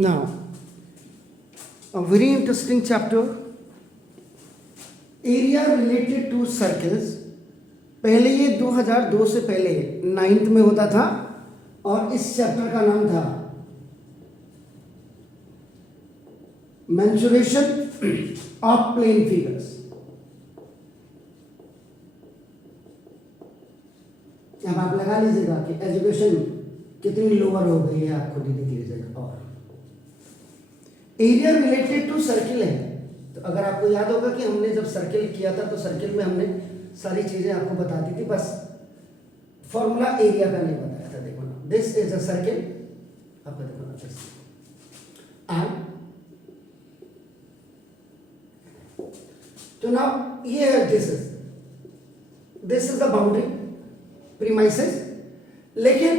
Now, a very interesting chapter, area related to circles. पहले ये 2002 से पहले 9th में होता था और इस चैप्टर का नाम था मेंसुरेशन ऑफ प्लेन फिगर्स। अब आप लगा लीजिएगा कि एजुकेशन कितनी लोअर हो गई है, आप खुद ही देख लीजिएगा। और एरिया रिलेटेड टू सर्किल है, तो अगर आपको याद होगा कि हमने जब सर्किल किया था तो सर्किल में हमने सारी चीजें आपको बता दी थी, बस फॉर्मूला एरिया का नहीं बताया था। देखो ना, दिस इज अ सर्किल, आपको देखो ना दिस, एंड तो नाउ ये है this is the boundary premises, लेकिन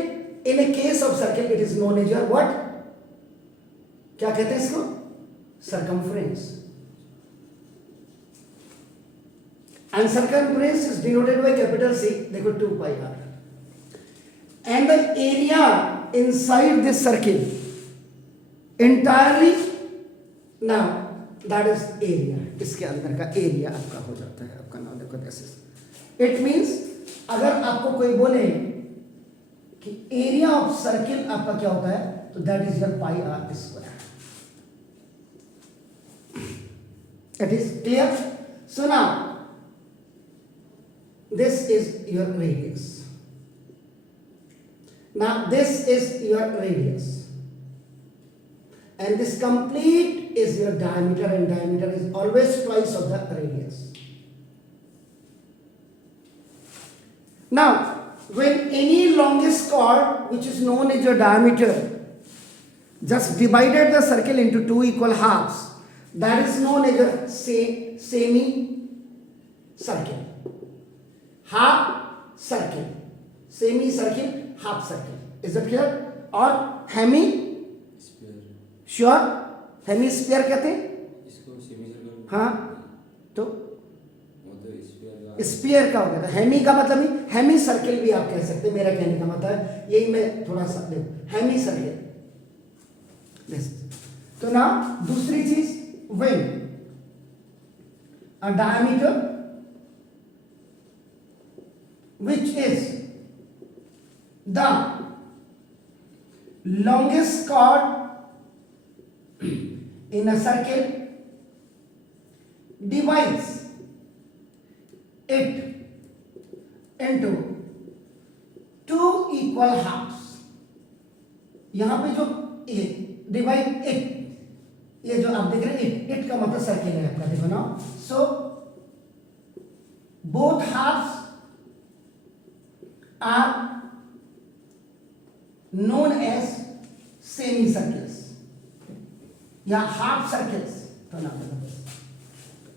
in a case of circle it is known as your what, क्या कहते हैं इसको, circumference. And circumference is denoted by capital C, देखो 2 pi r, and the area inside this circle entirely, now that is area, इसके अंदर का एरिया आपका हो जाता है। आपका नाम देखो दिस इज, इट मींस अगर आपको कोई बोले कि एरिया ऑफ सर्किल आपका क्या होता है, तो that is your pi r square. It is clear? So now this is your radius. Now this is your radius, and this complete is your diameter, and diameter is always twice of the radius. Now when any longest chord which is known as your diameter just divided the circle into 2 equal halves, that is known as a semi circle, half circle, semi circle, half circle. Is it clear? और Hemy sure, hemisphere कहते हैं इसको, semi circle. हाँ, तो स्फीयर का हो गया था। हेमी का मतलब ही, हेमी सर्किल भी आप कह सकते हैं, मेरा कहने का मतलब यही, मैं थोड़ा सा देखो हेमी सर्किल। तो ना दूसरी चीज, when a diameter which is the longest chord in a circle divides it into 2 equal halves। यहां पे जो डिवाइड इट, ये जो आप देख रहे हैं इट का मतलब सर्किल है आपका, देखो ना। So both halves are known as semicircles या हाफ सर्कल्स। तो ना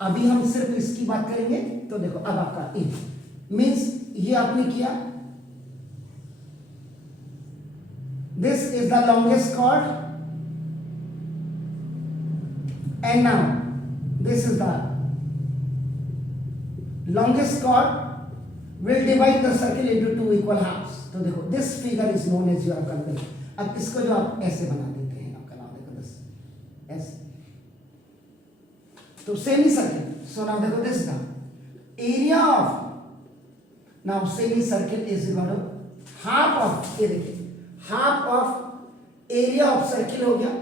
अभी हम सिर्फ इसकी बात करेंगे। तो देखो अब आपका इट मीन्स ये आपने किया, this is the longest chord, and now this is the longest chord will divide the circle into 2 equal halves। तो देखो this figure is known as your circle। अब इसको जो आप ऐसे बना देते हैं, आपका नाम देखो दिस ऐसे, तो सेमी सर्किल। सो नाउ देखो this the area of, now semicircle is equal to half of, ये देखिए half of area of circle हो गया।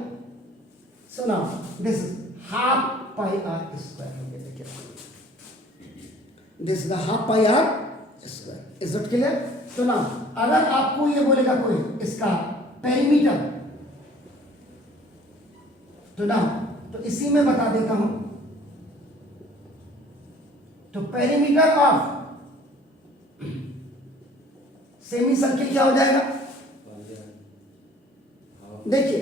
So now this is half pi r square हो गया। देखिए this is the half pi r square. Is it clear? तो ना अगर आपको ये बोलेगा कोई इसका पेरीमीटर, तो ना तो इसी में बता देता हूं। तो पेरीमीटर ऑफ सेमी सर्किल क्या हो जाएगा, देखिए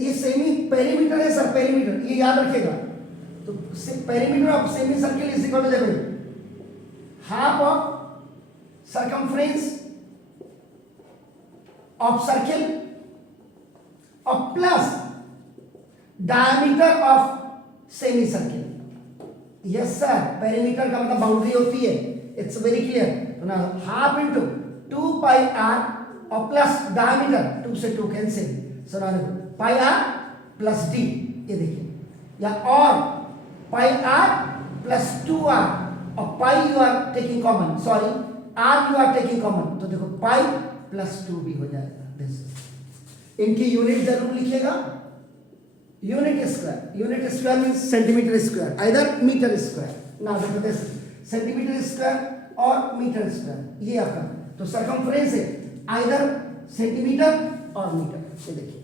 ये सेमी पेरीमीटर है सर, पेरीमीटर ये याद रखेगा। तो perimeter of semicircle is equal to देखो half of circumference of circle of plus diameter of semicircle। yes sir, perimeter का मतलब बाउंड्री होती है, it's very clear। तो ना half into 2 pi r और प्लस डायमीटर 2 से 2 कैंसिल, सुना देखो, पाई आर प्लस डी, ये देखिए, या और पाई आर प्लस 2r, और pi you are taking common, sorry r you are taking common, तो देखो पाई प्लस 2 भी हो जाएगा। दिस इनकी यूनिट जरूर लिखिएगा, unit square means centimetre square, either metre square. ना देखो दिस सेंटीमीटर स्क्वायर और मीटर स्क्वायर, ये आपका तो सर्कमफ्रेंस है आइदर सेंटीमीटर और मीटर। ये देखिए,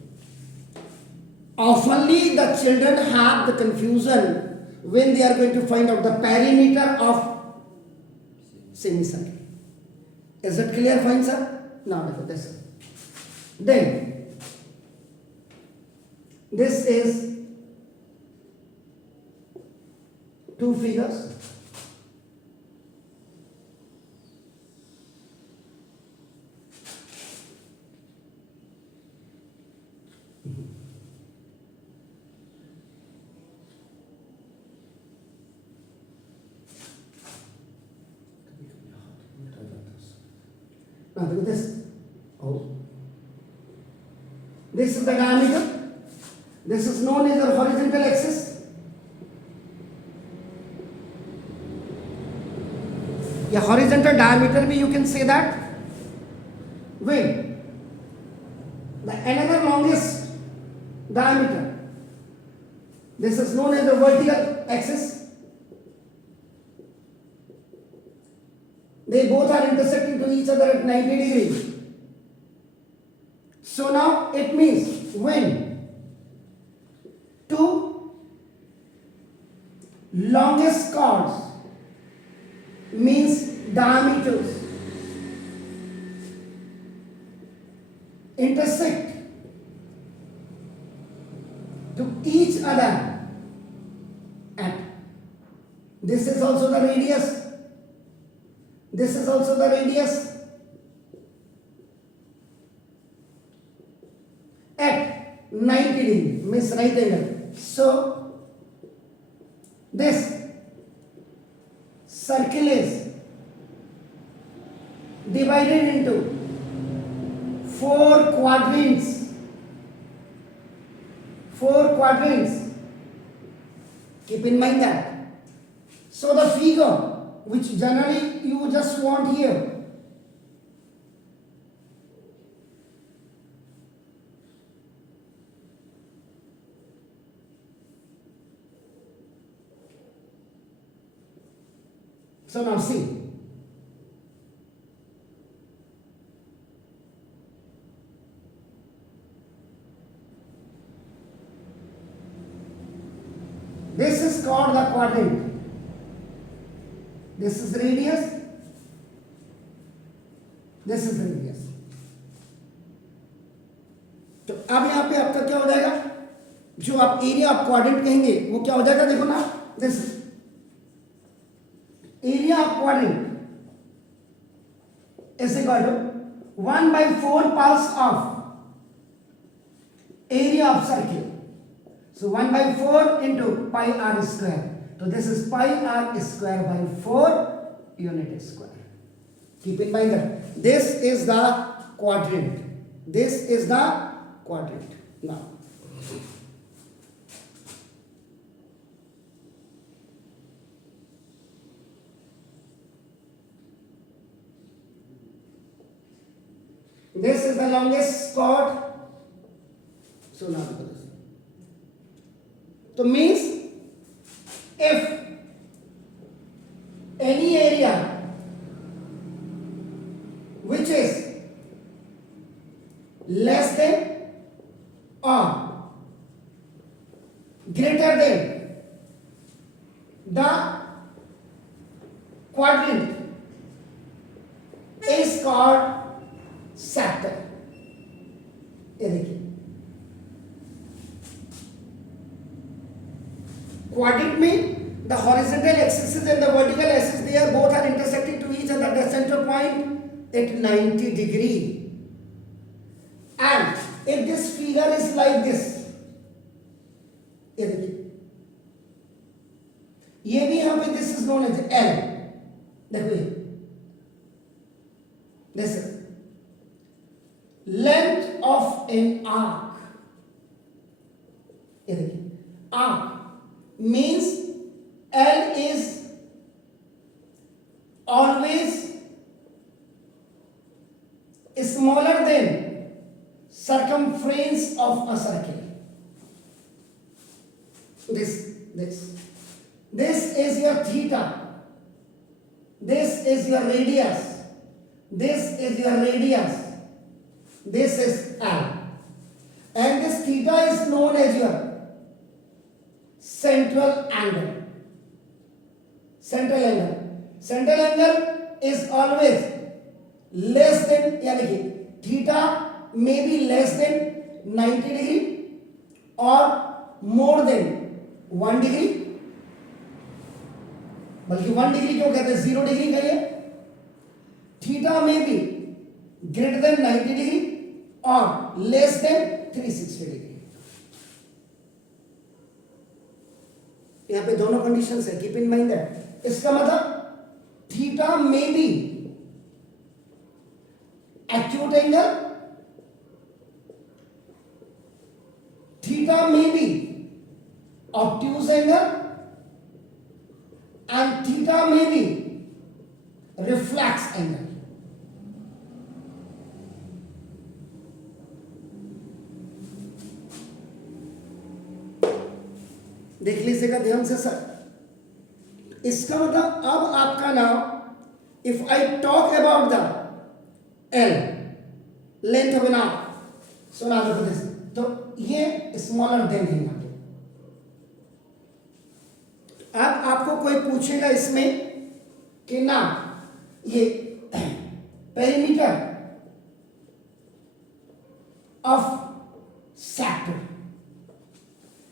oftenly the children have the confusion when they are going to find out the perimeter of semicircle. Is it clear, fine sir? Now look at this. Then this is two figures. Now look at this. Oh. This is the diameter. This is known as the horizontal axis. Yeah, horizontal diameter भी you can say that. When the another longest diameter, this is known as the vertical axis. They both are intersecting to each other at 90 degrees. So now it means when two longest chords means diameters intersect to each other at, this is also the radius, this is also the radius, at 90 degree means right angle. So this circle is divided into 4 quadrants. 4 quadrants. Keep in mind that. So the figure which generally you just want here, so now see, this is called the quadrant. This is radius, this is radius. तो अब यहाँ पे आपका क्या हो जाएगा, जो आप एरिया आप क्वाड्रेंट कहेंगे वो क्या हो जाएगा, देखो ना, this area of quadrant is equal to 1/4 parts of area of circle. So 1/4 into pi r square. So this is pi r square by 4 unit square. Keep in mind that this is the quadrant. This is the quadrant. Now, this is the longest chord. So now look at this. So means if any area which is less than or greater than the quadrant is called sector. ये देखिए, quadrant में the horizontal axis and the vertical axis, they are both are intersecting to each other at the center point at 90 degree. And if this figure is like this, ये देखिए, ये भी यहाँ पे this is known as L. देखो ये, this is length of an arc. ये देखिए arc means L is always smaller than circumference of a circle. This is your theta. This is your radius. This is your radius. This is L. And this theta is known as your central angle. Central angle. Central angle is always less than, या देखिए theta may be less than 90 डिग्री और more than 1 डिग्री, बल्कि 1 डिग्री क्यों कहते हैं, 0 डिग्री कहिए. Theta may be greater than 90 डिग्री और less than 360 डिग्री. यहां पे दोनों कंडीशंस है, कीप इन माइंड दैट. इसका मतलब theta may be acute angle, theta may be obtuse angle, and theta may be reflex angle. देख लीजिएगा ध्यान से सर. इसका मतलब अब आपका नाम, if I talk about the L length of an arc, so now देखो दिस, तो ये स्मॉलर देन है यहाँ पे. अब आपको कोई पूछेगा इसमें कि ना ये पेरीमीटर ऑफ सेक्टर,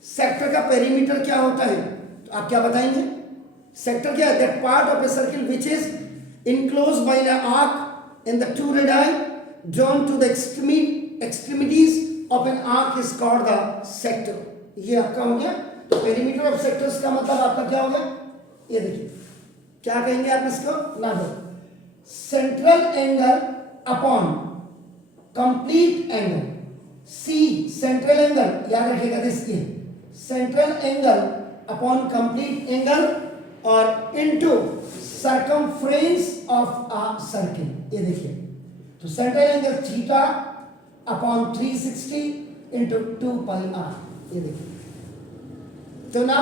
सेक्टर का पेरीमीटर क्या होता है, तो आप क्या बताएंगे. सेक्टर क्या है, that part of a circle which is enclosed bye an arc in the two radii drawn to the extremities of an arc is called the sector. ये आपका हो गया. तो पेरीमीटर ऑफ सेक्टर्स का मतलब आपका क्या हो गया, ये देखिए क्या कहेंगे आप इसको ना, दो central angle upon complete angle. See central angle, याद रखिएगा दिस, ये central angle upon complete angle और into circumference of a circle. ये देखिए, तो central angle theta upon 360 into 2 pi r. ये देखिए, तो ना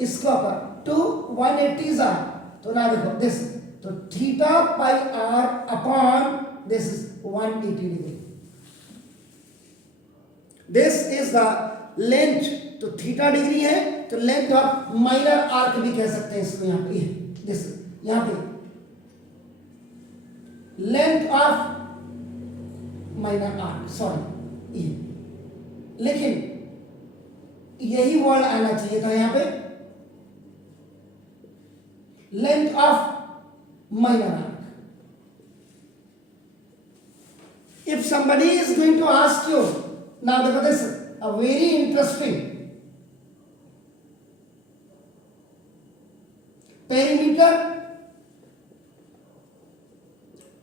इसको पर 2 180 आर, तो ना देखो दिस, तो theta pi r upon this is 180 degree. This is the length, तो थीटा डिग्री है, तो लेंथ ऑफ माइनर आर्क भी कह सकते हैं इसको. यहाँ पे दिस, यहां पे length of minor arc, sorry, लेकिन यही वर्ड आना चाहिए था यहां पे, length of minor arc. If somebody is going to ask you, now देखो this a very interesting perimeter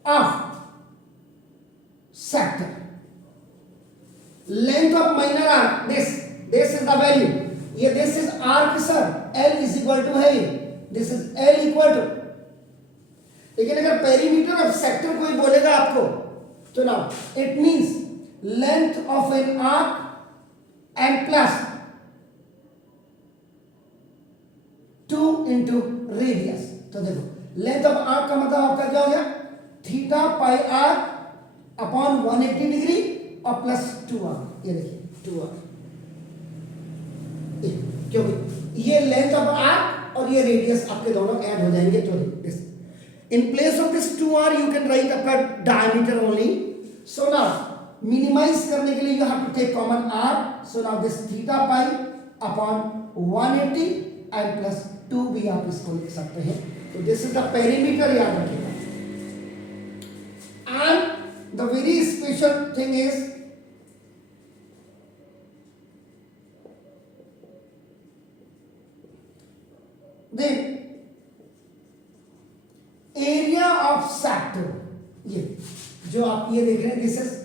of sector, length of minor arc, this is the value, ये this is arc sir, L is equal to है, this is L equal to. लेकिन अगर perimeter of sector कोई बोलेगा आपको, तो now it means length of an arc and plus 2 into radius. तो देखो लेंथ ऑफ आर्क का मतलब आपका क्या हो गया, theta pi r upon 180 degree और प्लस 2 आर. ये देखिए 2 आर, क्योंकि ये लेंथ ऑफ आर्क और ये रेडियस आपके दोनों ऐड हो जाएंगे. तो this in place of this 2 r you can write आपका diameter only. So now minimise करने के लिए you have to take common r. So now this theta pi upon 180 and plus 2 भी आप इसको लिख सकते हैं. तो दिस इज द पेरीमीटर, याद रखिएगा. And the very special thing is the area of sector. ये जो आप ये देख रहे हैं, this is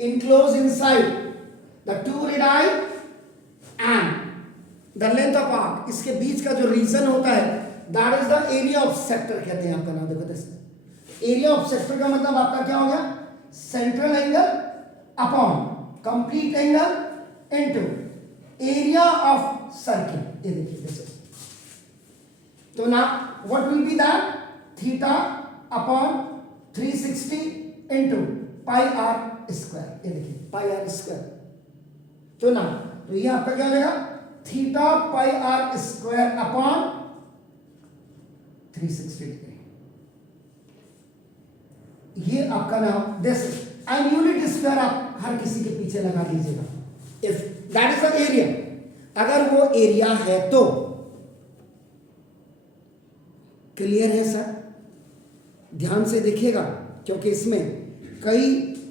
enclose inside the 2 radii the length of arc, इसके बीच का जो रीजन होता है that is the area of sector कहते हैं आपका नाम। देखो दिस एरिया ऑफ सेक्टर का मतलब आपका क्या हो गया, central angle upon complete angle into area of circle. ये देखिए दिस इज, तो ना what will be that, theta upon 360 into pi r square. ये देखिए पाई आर स्क्वायर, तो ना तो ये आपका क्या हो जाएगा, theta pi r square upon 360 degree. ये आपका नाम दिस एंड यूनिट स्क्वायर आप हर किसी के पीछे लगा दीजिएगा। If that is the area, अगर वो एरिया है तो क्लियर है सर, ध्यान से देखिएगा क्योंकि इसमें कई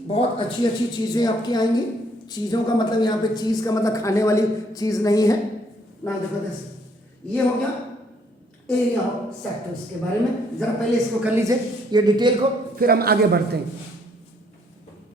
बहुत अच्छी अच्छी चीजें आपकी आएंगी। चीजों का मतलब यहाँ पे चीज का मतलब खाने वाली चीज नहीं है ना। देखो दिस, ये हो गया एरिया ऑफ सेक्टर्स के बारे में। जरा पहले इसको कर लीजिए ये डिटेल को, फिर हम आगे बढ़ते हैं।